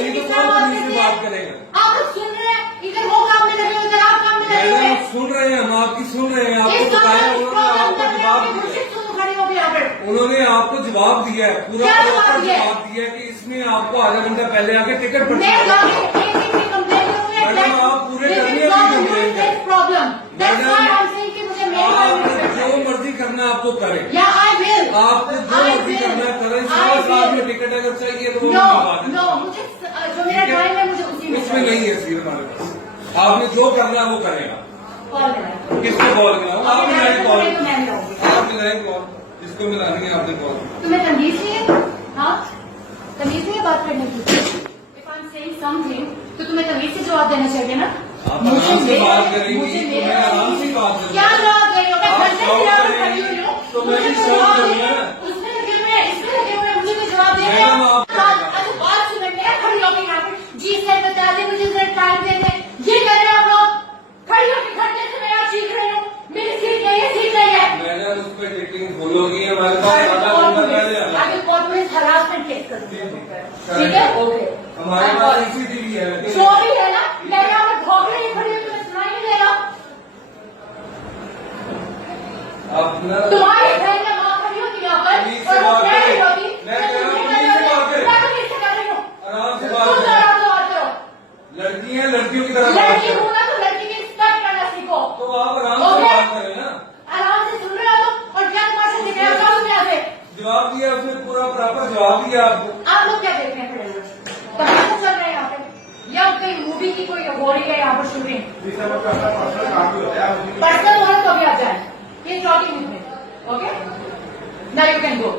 तो कौन से बात करेगा? आप सुन रहे हैं, इधर वो काम में लगे, उधर आप काम में लगे हुए हैं। सुन रहे हैं, हम आपकी सुन रहे हैं। आपको बताया, उन्होंने आपको जवाब दिया, उन्होंने आपको जवाब दिया है, पूरा जवाब दिया है कि इसमें आपको आधा घंटा पहले आके टिकट पड़ मैडम आप पूरे करने की प्रॉब्लम। आप जो मर्जी करना आपको करें, आपको जो मर्जी करना करें। 7 में टिकट अगर चाहिए तो उसमें नहीं है सीट हमारे पास। आपने जो करना है वो करेगा। किसको कॉल मिला? आप मिलाएं कॉल, आप मिलाएं कॉल, जिसको मिलानी है आपने कॉल। तुम्हें तमीज नहीं है? हाँ, तमीज नहीं है बात करने की। If I'm saying something, तो तुम्हें तमीज से जवाब देना चाहिए ना। आप आराम से बात करेंगी, तो मैं आराम से बात करूँगा। क्या जवाब दे रही हो? मैं घंटे से यहाँ पर खड़ी हुई हूँ, तो मैं भी जवाब दूंगा ना। उसमें लगे हुए हैं, इसमें लगे हुए हैं, मुझे भी जवाब दे रहे हो। अच्छा बात सुन, मेरा खड़ी होकर यहाँ पे जी सर बता दे, मुझे जरा टाइम दे दे, ये कर रहे हैं आप लोग। खड़ी होकर घंटे से मैं यहाँ सीख रही हूँ, मेरी सीट नहीं है, सीट नहीं है। मैंने उस पर टिकटिंग भूल होगी हमारे पास, आधा घंटा पहले आना। आगे कॉर्पोरेट हरासमेंट केस कर दूंगा, ठीक है? ओके, हमारे पास CCTV है, जो भी है ना, मैं यहाँ पर भौंक रही खड़ी हूँ, तुम्हें सुनाई नहीं दे रहा? अपना तुम्हारी बहन या माँ खड़ी होती यहाँ पर और वो कह रही होती, मैं कह रहा हूँ पुलिस से बात करें। मैं तो किससे कर रही हूँ? आराम से तुम बात तो करें। आराम से बात करो। लड़की है, लड़कियों की तरह बात लड़की करें। हूँ ना तो लड़की की रिस्पेक्ट करना सीखो। तो आप आराम से बात करें ना। आराम से सुन रहे हो तुम, और क्या तुम्हारे से दिखाया होगा उसने यहाँ पे? जवाब दिया उसने, पूरा प्रॉपर जवाब दिया आपको। आप लोग क्या देख रहे हैं? खड़े हुए तमाशा चल रहा है यहाँ पे, या कहीं मूवी की कोई हो रही है यहाँ पर शूटिंग? पर्सनल हो रहा तो अभी आप जाए, ये talking with me, okay? Now you can go.